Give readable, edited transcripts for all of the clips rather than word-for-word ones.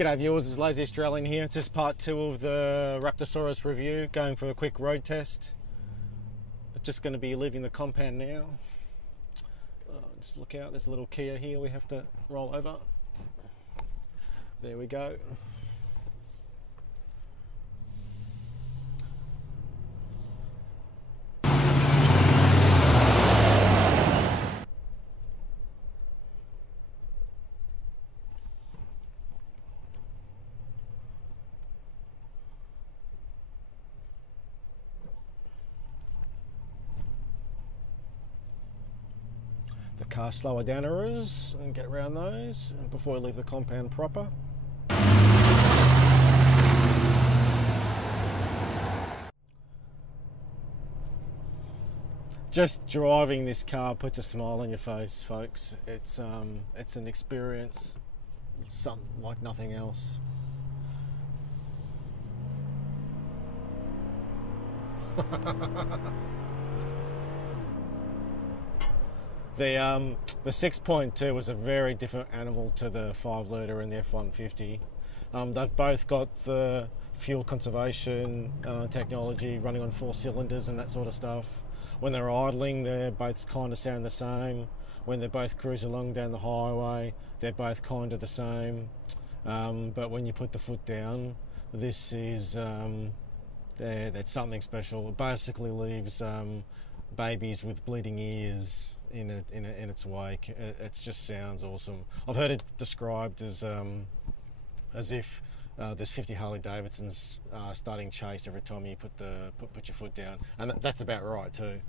G'day viewers, it's Lazy Australian here. It's just part 2 of the Raptor review, going for a quick road test. Just going to be leaving the compound now. Just look out, there's a little Kia here we have to roll over. There we go. The car slower down errors and get around those before we leave the compound proper. Just driving this car puts a smile on your face, folks. It's an experience like nothing else. The 6.2 was a very different animal to the 5 litre and the F150. They've both got the fuel conservation technology running on 4 cylinders and that sort of stuff. When they're idling, they're both kind of sound the same. When they're both cruising along down the highway, they're both kind of the same. But when you put the foot down, this is that's something special. It basically leaves babies with bleeding ears in its wake. It just sounds awesome. I've heard it described as if there's 50 Harley Davidsons starting chase every time you put your foot down, and that's about right too.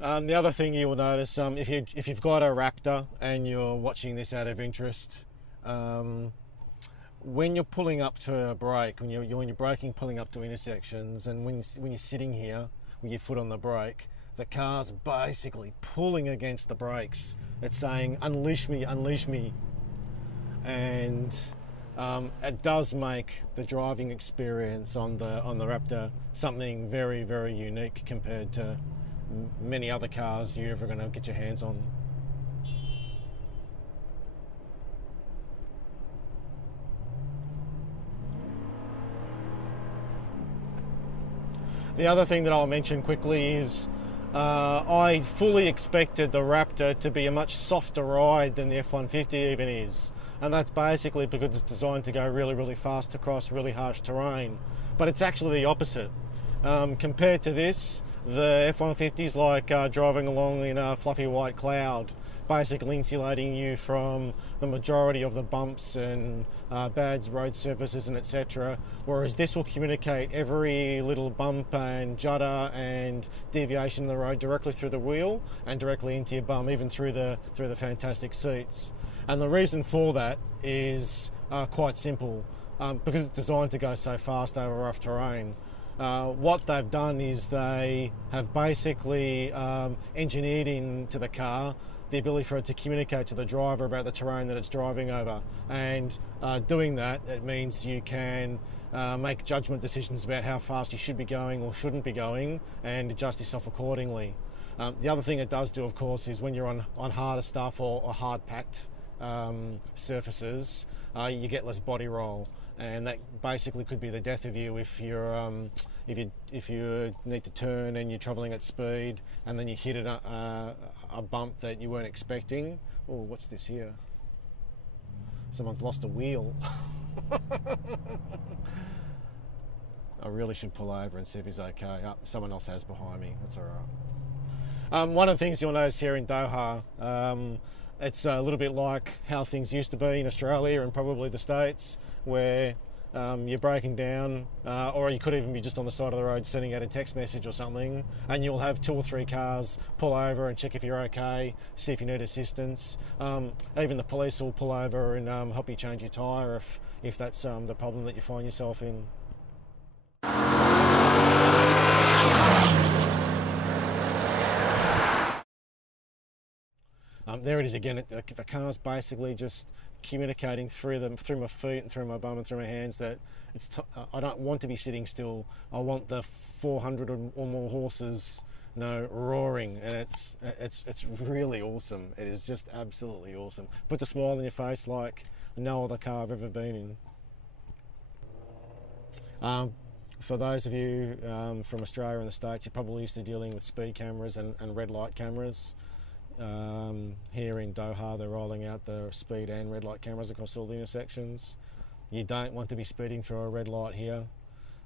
The other thing you will notice, if you've got a Raptor and you're watching this out of interest, when you're pulling up to a brake, when you're braking, pulling up to intersections, and when you're sitting here with your foot on the brake, the car's basically pulling against the brakes. It's saying, "Unleash me, unleash me," and it does make the driving experience on the Raptor something very, very unique compared to many other cars you're ever going to get your hands on. The other thing that I'll mention quickly is I fully expected the Raptor to be a much softer ride than the F150 even is. And that's basically because it's designed to go really, really fast across really harsh terrain. But it's actually the opposite. Compared to this, the F150 is like driving along in a fluffy white cloud, basically insulating you from the majority of the bumps and bad road surfaces and etc. Whereas this will communicate every little bump and judder and deviation of the road directly through the wheel and directly into your bum, even through the fantastic seats. And the reason for that is quite simple, because it's designed to go so fast over rough terrain. What they've done is they have basically engineered into the car the ability for it to communicate to the driver about the terrain that it's driving over, and doing that, it means you can make judgment decisions about how fast you should be going or shouldn't be going and adjust yourself accordingly. The other thing it does do, of course, is when you're on harder stuff or hard packed surfaces, you get less body roll, and that basically could be the death of you if you need to turn and you're travelling at speed and then you hit a bump that you weren't expecting. Oh, what's this here? Someone's lost a wheel. I really should pull over and see if he's okay. Oh, someone else has behind me. That's all right. One of the things you'll notice here in Doha, it's a little bit like how things used to be in Australia and probably the States, where you're breaking down, or you could even be just on the side of the road sending out a text message or something, and you'll have 2 or 3 cars pull over and check if you're okay, see if you need assistance. Even the police will pull over and help you change your tyre if that's the problem that you find yourself in. There it is again. The car's basically just communicating through my feet and through my bum and through my hands that I don't want to be sitting still. I want the 400 or more horses, roaring, and it's really awesome. It is just absolutely awesome. Puts a smile on your face like no other car I've ever been in. For those of you from Australia and the States, you're probably used to dealing with speed cameras and red light cameras. Here in Doha, they're rolling out the speed and red light cameras across all the intersections. You don't want to be speeding through a red light here.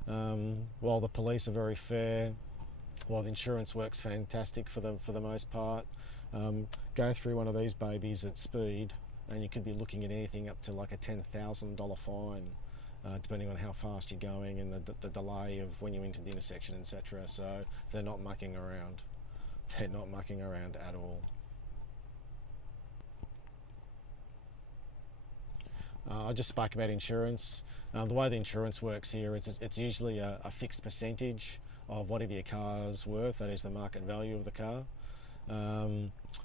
While the police are very fair, while the insurance works fantastic for the most part, go through one of these babies at speed and you could be looking at anything up to like a $10,000 fine. Depending on how fast you're going and the delay of when you're into the intersection, etc. So they're not mucking around. They're not mucking around at all. I just spoke about insurance. The way the insurance works here is it's usually a fixed percentage of whatever your car's worth, that is the market value of the car.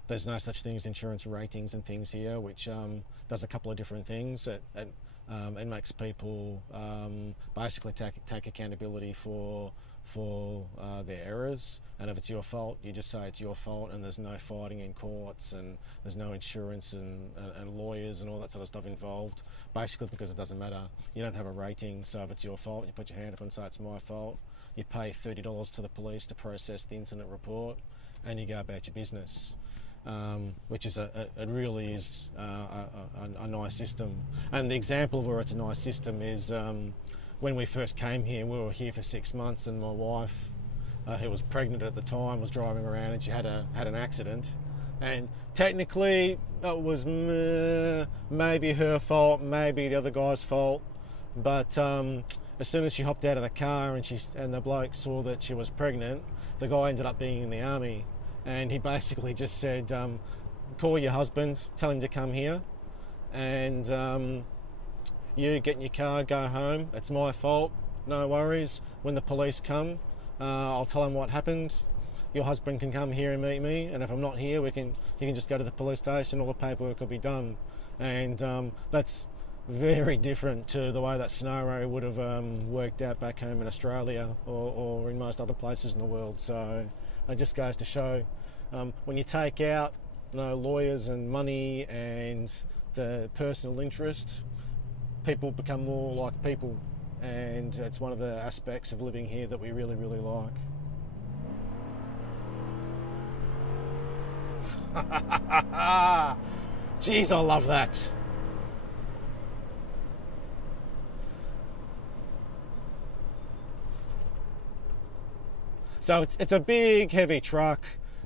There's no such thing as insurance ratings and things here, which does a couple of different things. It makes people basically take accountability for their errors, and if it's your fault, you just say it's your fault, and there's no fighting in courts, and there's no insurance and lawyers and all that sort of stuff involved, basically because it doesn't matter. You don't have a rating, so if it's your fault, you put your hand up and say it's my fault. You pay $30 to the police to process the incident report, and you go about your business. Which is it really is a nice system. And the example of where it's a nice system is when we first came here. We were here for 6 months, and my wife, who was pregnant at the time, was driving around, and she had an accident. And technically, it was maybe her fault, maybe the other guy's fault. But as soon as she hopped out of the car and the bloke saw that she was pregnant, the guy ended up being in the army. And he basically just said, call your husband, tell him to come here, and you get in your car, go home. It's my fault, no worries. When the police come, I'll tell them what happened. Your husband can come here and meet me, and if I'm not here, you can just go to the police station, all the paperwork will be done. And that's very different to the way that scenario would have worked out back home in Australia or in most other places in the world. So it just goes to show, when you take out lawyers and money and the personal interest, people become more like people, and it's one of the aspects of living here that we really, really like. Jeez, I love that. So it's a big, heavy truck.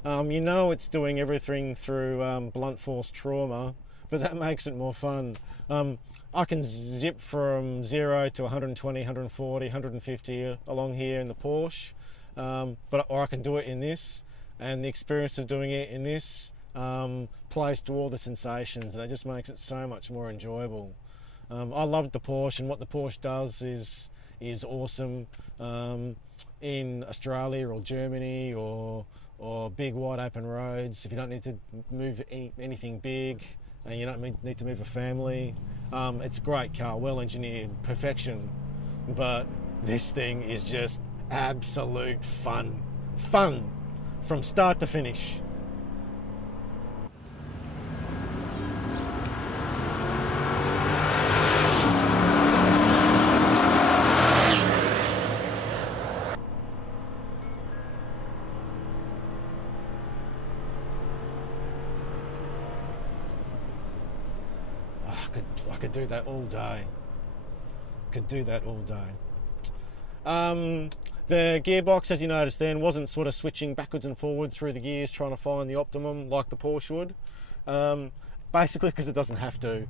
It's doing everything through blunt force trauma, but that makes it more fun. I can zip from 0 to 120, 140, 150 along here in the Porsche, or I can do it in this, and the experience of doing it in this plays to all the sensations, and it just makes it so much more enjoyable. I love the Porsche, and what the Porsche does is awesome. In Australia or Germany or big wide open roads, if you don't need to move anything big and you don't need to move a family, it's a great car, well engineered, perfection. But this thing is just absolute fun from start to finish. I could do that all day. The gearbox, as you noticed then, wasn't sort of switching backwards and forwards through the gears trying to find the optimum like the Porsche would. Basically because it doesn't have to.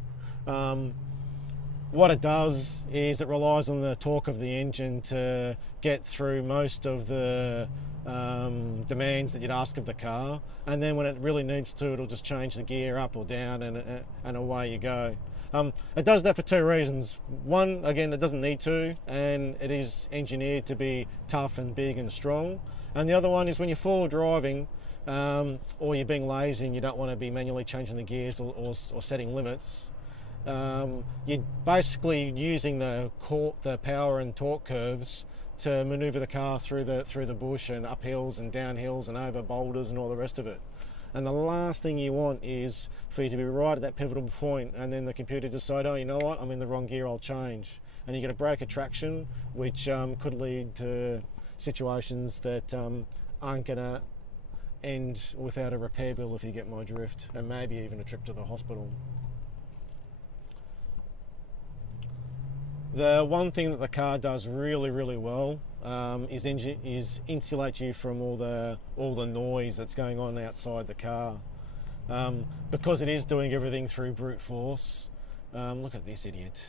What it does is it relies on the torque of the engine to get through most of the demands that you'd ask of the car, and then when it really needs to, it'll just change the gear up or down, and away you go. It does that for two reasons. One, again, it doesn't need to, and it is engineered to be tough and big and strong. And the other one is when you're forward driving, or you're being lazy and you don't want to be manually changing the gears or setting limits, you're basically using the power and torque curves to manoeuvre the car through the bush and up hills and down hills and over boulders and all the rest of it. And the last thing you want is for you to be right at that pivotal point and then the computer decide, oh, you know what, I'm in the wrong gear, I'll change. And you get a break of traction, which could lead to situations that aren't going to end without a repair bill, if you get my drift, and maybe even a trip to the hospital. The one thing that the car does really, really well is insulate you from all the noise that's going on outside the car, because it is doing everything through brute force. Look at this idiot!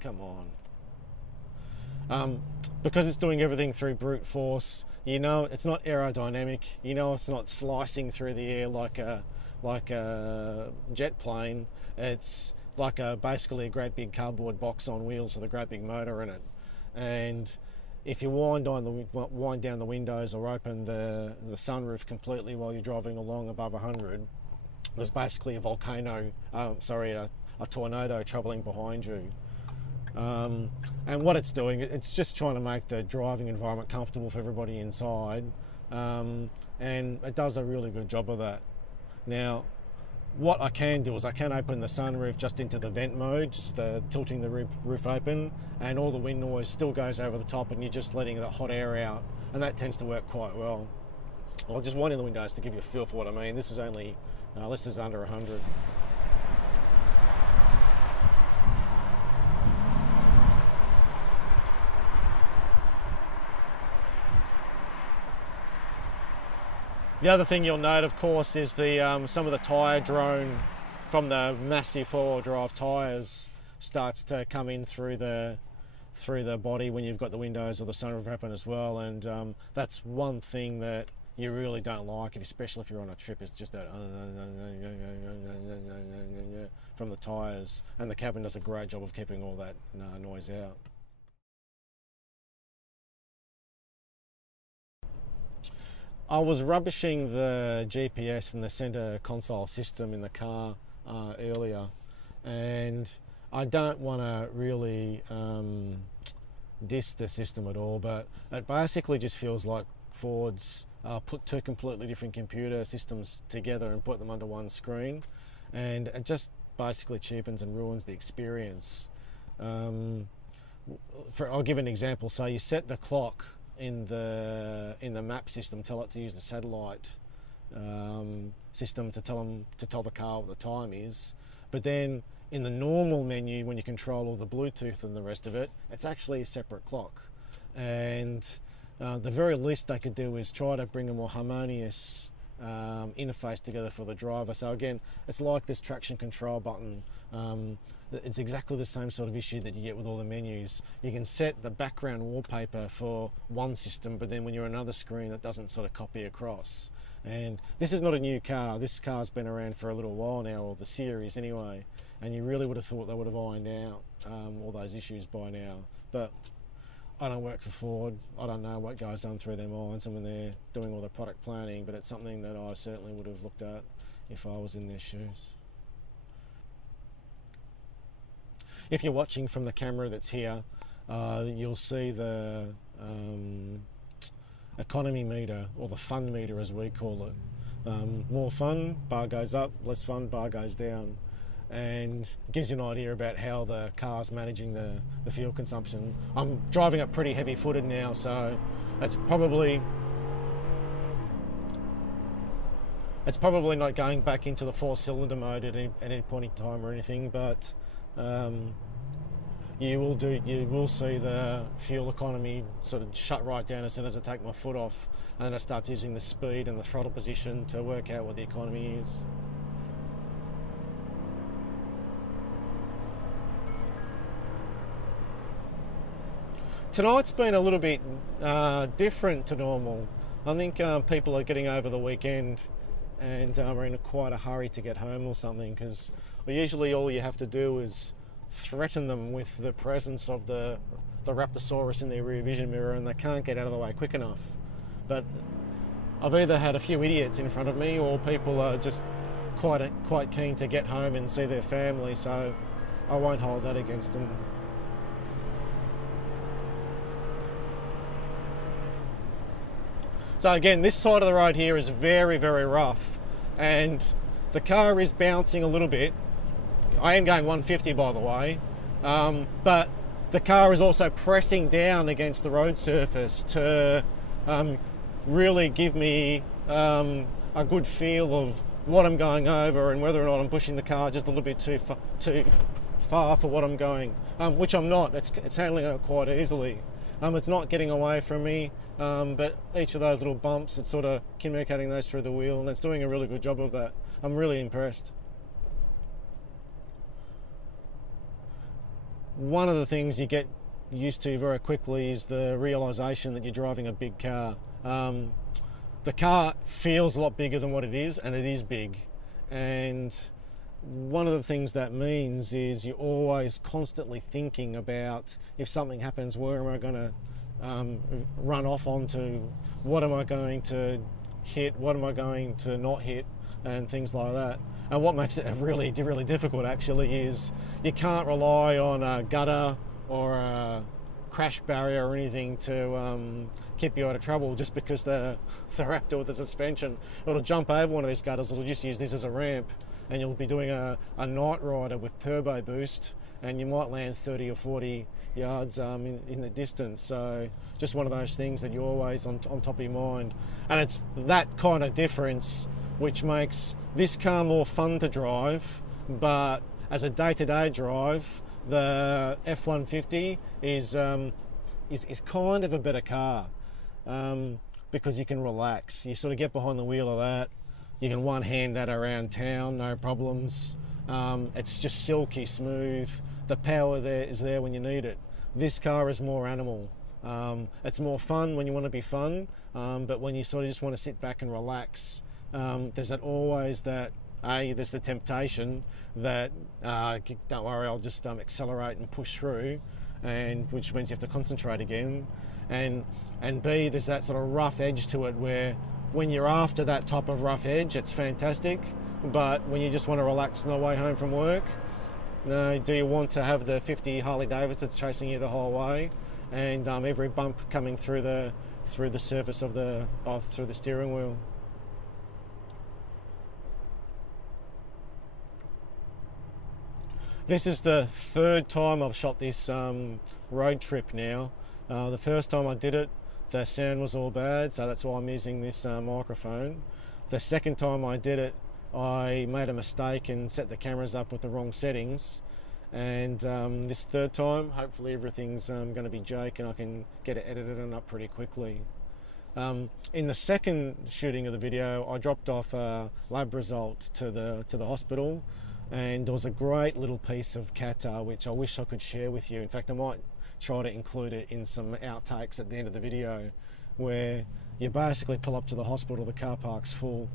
Come on. Because it's doing everything through brute force, you know it's not aerodynamic. You know it's not slicing through the air like a jet plane. It's like basically a great big cardboard box on wheels with a great big motor in it. And if you wind down the windows or open the sunroof completely while you're driving along above 100, there's basically a tornado travelling behind you. And what it's doing, it's just trying to make the driving environment comfortable for everybody inside, and it does a really good job of that. Now, what I can do is I can open the sunroof just into the vent mode, just tilting the roof open, and all the wind noise still goes over the top and you're just letting the hot air out, and that tends to work quite well. I'll just wind in the windows to give you a feel for what I mean. This is only, this is under 100. The other thing you'll note, of course, is some of the tyre drone from the massive four-wheel drive tyres starts to come in through the body when you've got the windows or the sunroof open as well, and that's one thing that you really don't like, especially if you're on a trip. It's just that from the tyres, and the cabin does a great job of keeping all that noise out. I was rubbishing the GPS and the centre console system in the car earlier, and I don't want to really diss the system at all, but it basically just feels like Ford's put two completely different computer systems together and put them under one screen, and it just basically cheapens and ruins the experience. I'll give an example. So you set the clock in the map system, tell it to use the satellite system to tell the car what the time is, but then in the normal menu, when you control all the Bluetooth and the rest of it, it's actually a separate clock. And the very least they could do is try to bring a more harmonious interface together for the driver. So again, it's like this traction control button. It's exactly the same sort of issue that you get with all the menus. You can set the background wallpaper for one system, but then when you're on another screen, it doesn't sort of copy across. And this is not a new car. This car's been around for a little while now, or the series anyway, and you really would have thought they would have ironed out all those issues by now. But I don't work for Ford. I don't know what goes on through their minds and when they're doing all the product planning, but it's something that I certainly would have looked at if I was in their shoes. If you're watching from the camera that's here, you'll see the economy meter, or the fun meter as we call it. More fun, bar goes up, less fun, bar goes down. And it gives you an idea about how the car's managing the fuel consumption. I'm driving it pretty heavy-footed now, so it's probably not going back into the 4-cylinder mode at any point in time or anything, but you will see the fuel economy sort of shut right down as soon as I take my foot off, and then it starts using the speed and the throttle position to work out what the economy is. Tonight's been a little bit different to normal. I think people are getting over the weekend and are in quite a hurry to get home or something, because usually all you have to do is threaten them with the presence of the Raptosaurus in their rear vision mirror, and they can't get out of the way quick enough. But I've either had a few idiots in front of me, or people are just quite keen to get home and see their family, so I won't hold that against them. So again, this side of the road here is very, very rough. and the car is bouncing a little bit. I am going 150, by the way, but the car is also pressing down against the road surface to really give me a good feel of what I'm going over and whether or not I'm pushing the car just a little bit too far for what I'm going, which I'm not. It's handling it quite easily. It's not getting away from me, but each of those little bumps, it's sort of communicating those through the wheel, and it's doing a really good job of that. I'm really impressed. One of the things you get used to very quickly is the realization that you're driving a big car. The car feels a lot bigger than what it is, and it is big. And one of the things that means is you're always constantly thinking about, if something happens, where am I going to run off onto? What am I going to hit? What am I going to not hit? And things like that. And what makes it really, really difficult actually is you can't rely on a gutter or a crash barrier or anything to keep you out of trouble, just because the Raptor with the suspension, it'll jump over one of these gutters. It'll just use this as a ramp, and you'll be doing a night rider with turbo boost, and you might land 30 or 40 yards in the distance. So just one of those things that you're always on top of your mind. And it's that kind of difference which makes this car more fun to drive, but as a day-to-day drive, the F150 is kind of a better car, because you can relax. You sort of get behind the wheel of that, you can one-hand that around town, no problems. It's just silky smooth. The power there is there when you need it. This car is more animal. It's more fun when you want to be fun, but when you sort of just want to sit back and relax, there's there's the temptation that don't worry, I'll just accelerate and push through, and which means you have to concentrate again, and B, there's that sort of rough edge to it where when you're after that type of rough edge, it's fantastic, but when you just want to relax on the way home from work, do you want to have the 50 Harley Davidsons chasing you the whole way, and every bump coming through the surface through the steering wheel? This is the third time I've shot this road trip now. The first time I did it, the sound was all bad, so that's why I'm using this microphone. The second time I did it, I made a mistake and set the cameras up with the wrong settings. And this third time, hopefully everything's going to be jake and I can get it edited and up pretty quickly. In the second shooting of the video, I dropped off a lab result to the hospital, and there was a great little piece of kata which I wish I could share with you. In fact, I might try to include it in some outtakes at the end of the video, where you basically pull up to the hospital, the car park's full,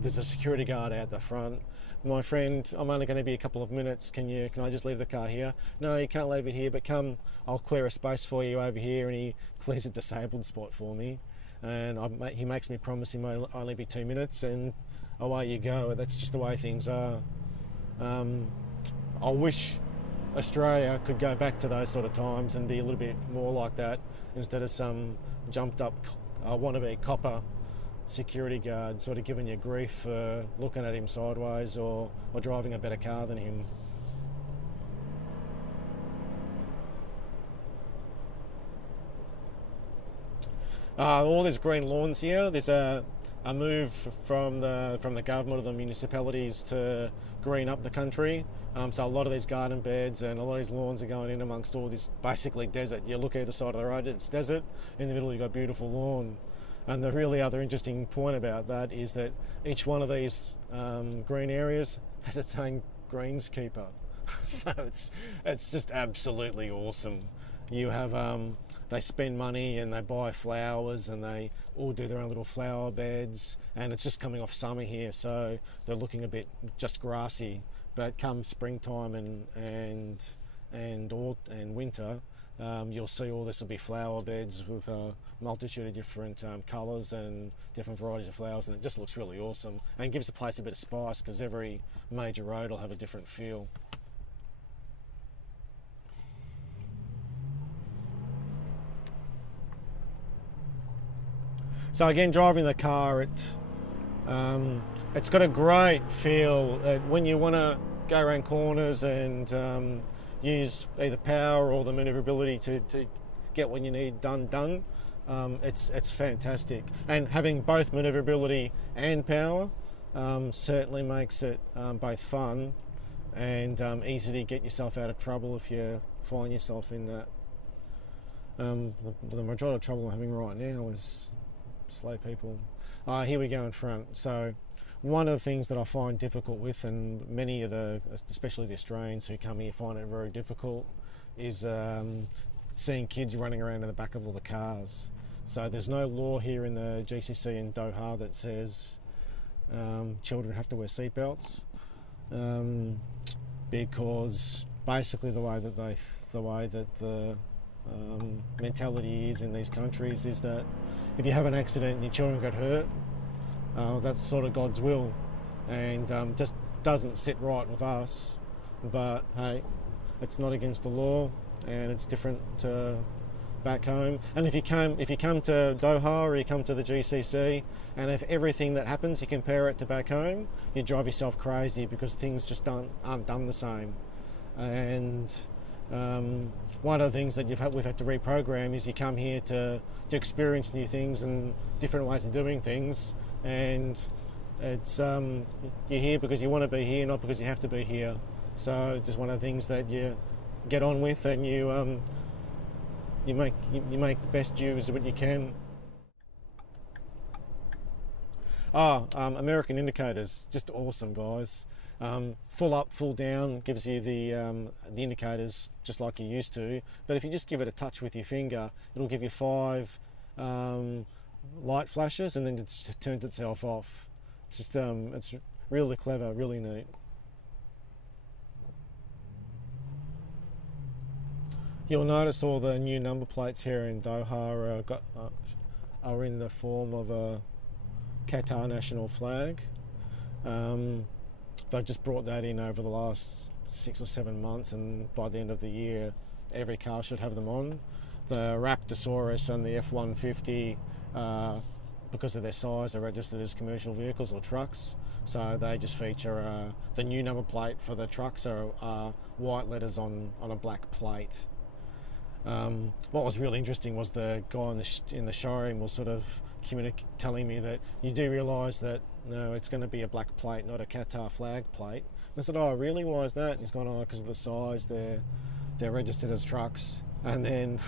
there's a security guard out the front. My friend, I'm only going to be a couple of minutes, can I just leave the car here? No, you can't leave it here, but come, I'll clear a space for you over here, and he clears a disabled spot for me, and he makes me promise he may only be 2 minutes, and away you go. That's just the way things are. I wish Australia could go back to those sort of times and be a little bit more like that, instead of some jumped up wannabe copper security guard sort of giving you grief for looking at him sideways or driving a better car than him. All these green lawns here, there's a move from the government or the municipalities to green up the country. So a lot of these garden beds and a lot of these lawns are going in amongst all this basically desert. You look either side of the road, it's desert. In the middle you've got beautiful lawn. And the really other interesting point about that is that each one of these green areas has its own greenskeeper. So it's just absolutely awesome. You have they spend money and they buy flowers and they all do their own little flower beds, and it's just coming off summer here, so they're looking a bit just grassy. But come springtime and winter, you'll see all this will be flower beds with a multitude of different colours and different varieties of flowers, and it just looks really awesome and gives the place a bit of spice, because every major road will have a different feel. So again, driving the car, It's got a great feel when you want to go around corners and use either power or the manoeuvrability to get what you need done. It's fantastic, and having both manoeuvrability and power certainly makes it both fun and easy to get yourself out of trouble if you find yourself in that. The majority of trouble I'm having right now is slow people. Here we go in front. So one of the things that I find difficult with, and many of especially the Australians who come here find it very difficult, is seeing kids running around in the back of all the cars. So there's no law here in the GCC in Doha that says children have to wear seatbelts, because basically the way that the mentality is in these countries is that if you have an accident and your children get hurt, that's sort of God's will, and just doesn't sit right with us. But hey, it's not against the law, and it's different back home. And if you come to Doha or you come to the GCC, and if everything that happens you compare it to back home, you drive yourself crazy because things just aren't done the same. And one of the things that we've had to reprogram is you come here to experience new things and different ways of doing things, and it's you're here because you want to be here, not because you have to be here. So just one of the things that you get on with, and you make the best use of what you can. American indicators, just awesome, guys. Full up, full down gives you the indicators just like you used to, but if you just give it a touch with your finger, it'll give you 5 light flashes, and then it turns itself off. It's just it's really clever, really neat. You'll notice all the new number plates here in Doha are in the form of a Qatar national flag. They've just brought that in over the last 6 or 7 months, and by the end of the year every car should have them on. The Raptor and the F150, because of their size, are registered as commercial vehicles or trucks, so they just feature the new number plate for the trucks are white letters on a black plate. What was really interesting was the guy in the showroom was sort of telling me that you do realise that no, it's going to be a black plate, not a Qatar flag plate. And I said, oh really, why is that? And he's gone, oh, because of the size, they're registered as trucks. And then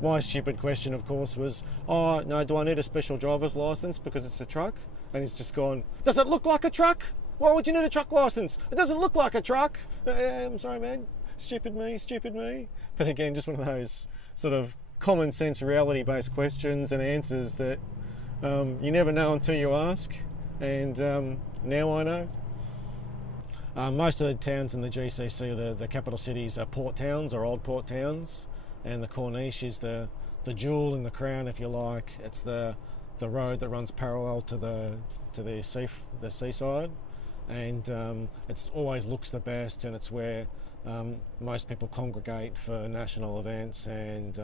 my stupid question, of course, was, oh no, do I need a special driver's licence because it's a truck? And he's just gone, does it look like a truck? Why would you need a truck licence? It doesn't look like a truck. I'm sorry, man. Stupid me. But again, just one of those sort of common sense, reality-based questions and answers that you never know until you ask. And now I know. Most of the towns in the GCC, the capital cities, are port towns or old port towns, and the Corniche is the jewel in the crown, if you like. It's the road that runs parallel to the seaside, and it always looks the best, and it's where most people congregate for national events and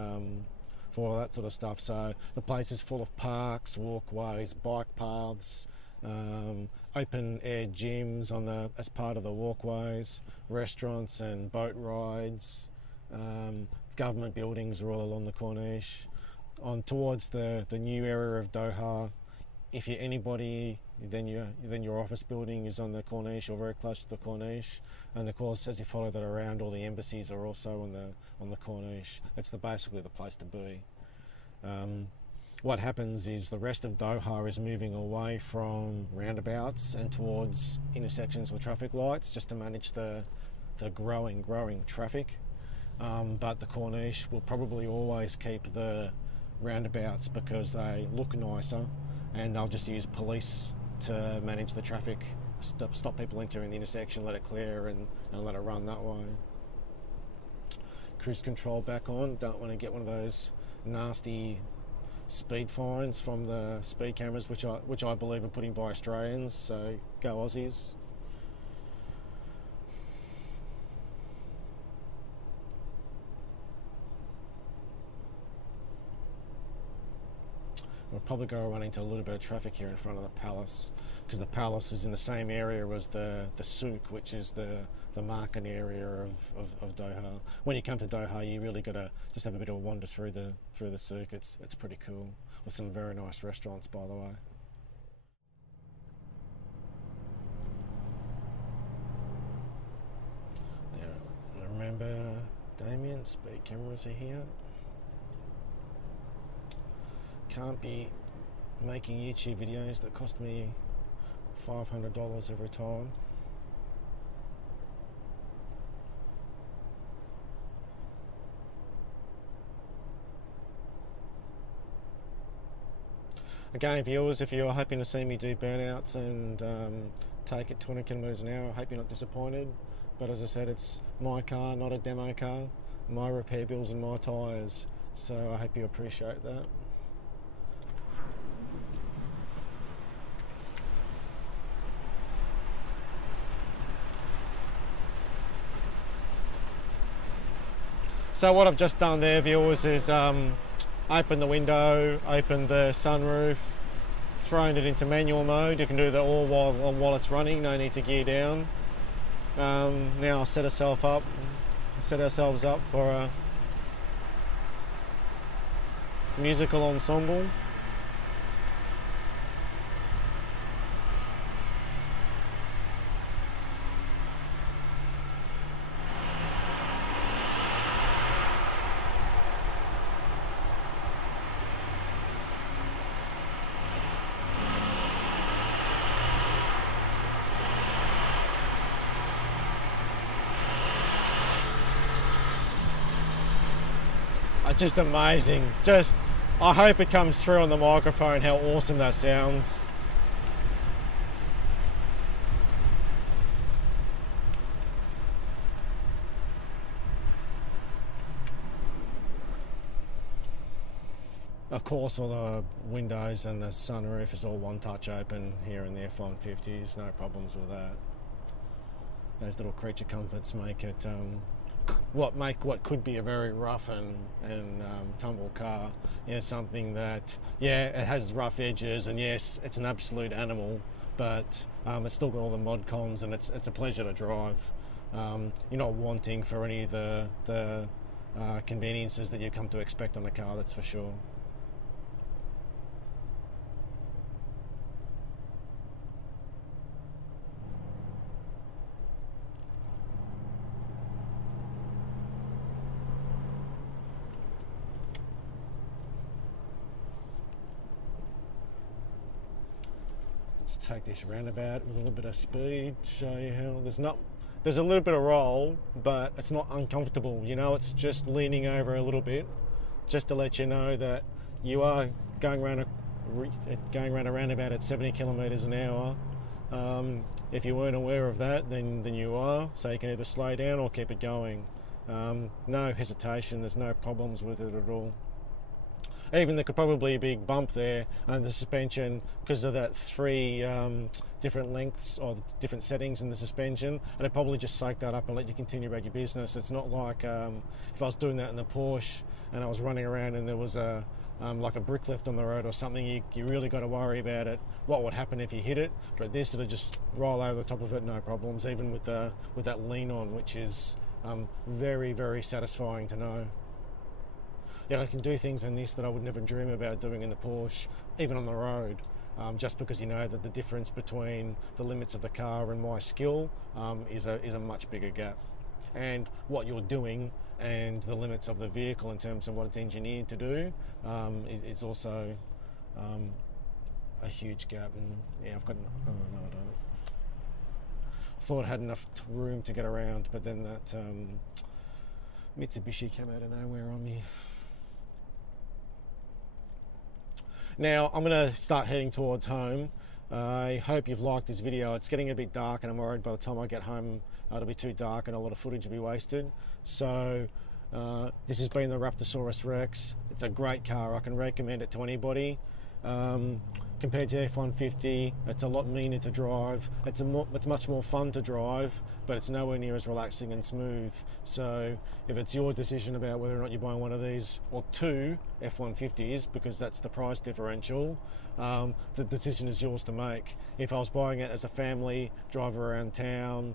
for all that sort of stuff. So the place is full of parks, walkways, bike paths, open air gyms as part of the walkways, restaurants and boat rides. Government buildings are all along the Corniche. On towards the new area of Doha, if you're anybody, then your office building is on the Corniche or very close to the Corniche, and of course as you follow that around, all the embassies are also on the Corniche. It's basically the place to be. What happens is the rest of Doha is moving away from roundabouts and towards intersections with traffic lights, just to manage the growing traffic. But the Corniche will probably always keep the roundabouts because they look nicer, and they'll just use police to manage the traffic, stop people entering the intersection, let it clear and let it run that way. Cruise control back on. Don't want to get one of those nasty speed fines from the speed cameras, which I believe are put in by Australians, so go Aussies. we're probably going to run into a little bit of traffic here in front of the palace, because the palace is in the same area as the souk, which is the market area of Doha. When you come to Doha, you really got to just have a bit of a wander through the souk. It's pretty cool, with some very nice restaurants, by the way. Now, remember, Damien, speed cameras are here. Can't be making YouTube videos that cost me $500 every time. Again, viewers, if you're hoping to see me do burnouts and take it 20 kilometres an hour, I hope you're not disappointed. But as I said, it's my car, not a demo car, my repair bills and my tyres, so I hope you appreciate that. So what I've just done there, viewers, is open the window, open the sunroof, thrown it into manual mode. You can do that all while it's running, no need to gear down. Now I'll set ourselves up for a musical ensemble. Just amazing. I hope it comes through on the microphone how awesome that sounds. Of course, all the windows and the sunroof is all one touch open here in the F150s, no problems with that. Those little creature comforts make it what could be a very rough and tumble car, something that, yeah, it has rough edges, and yes, it's an absolute animal, but it's still got all the mod cons, and it's a pleasure to drive. You're not wanting for any of the conveniences that you come to expect on a car, that's for sure. Take this roundabout with a little bit of speed, show you how there's a little bit of roll, but it's not uncomfortable, it's just leaning over a little bit, just to let you know that you are going around a roundabout at 70 kilometres an hour. If you weren't aware of that, then you are, so you can either slow down or keep it going. No hesitation, there's no problems with it at all. Even there could probably be a big bump there, and the suspension, because of that 3 different lengths or different settings in the suspension, and it probably just soak that up and let you continue about your business. It's not like if I was doing that in the Porsche and I was running around and there was like a brick left on the road or something, you really got to worry about it. What would happen if you hit it? But this, it'll just roll over the top of it, no problems, even with that lean on, which is very, very satisfying to know. Yeah, I can do things in this that I would never dream about doing in the Porsche, even on the road, just because you know that the difference between the limits of the car and my skill is a much bigger gap. And what you're doing and the limits of the vehicle in terms of what it's engineered to do is also a huge gap. And yeah, no, I don't. I thought I had enough room to get around, but then that Mitsubishi came out of nowhere on me. Now, I'm going to start heading towards home. I hope you've liked this video. It's getting a bit dark, and I'm worried by the time I get home it'll be too dark and a lot of footage will be wasted. So this has been the Raptor Rex. It's a great car. I can recommend it to anybody. Compared to the F150, it's a lot meaner to drive. It's much more fun to drive, but it's nowhere near as relaxing and smooth. So if it's your decision about whether or not you're buying one of these or two F150s, because that's the price differential, the decision is yours to make. If I was buying it as a family, drive around town,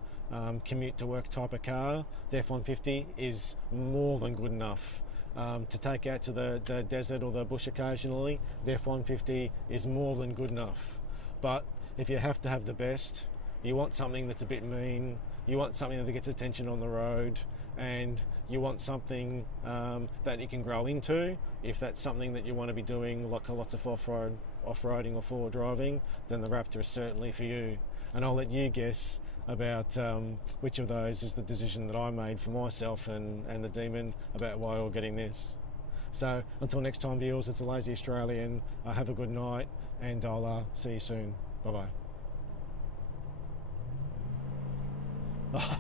commute to work type of car, the F150 is more than good enough. To take out to the desert or the bush occasionally, the F150 is more than good enough. But if you have to have the best, you want something that's a bit mean, you want something that gets attention on the road, and you want something that you can grow into. If that's something that you want to be doing, like lots of off-roading or forward driving, then the Raptor is certainly for you. And I'll let you guess about which of those is the decision that I made for myself and the Demon about why we're getting this. So until next time, viewers, it's the Lazy Australian. Have a good night, and I'll see you soon. Bye-bye.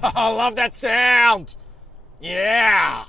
I love that sound! Yeah!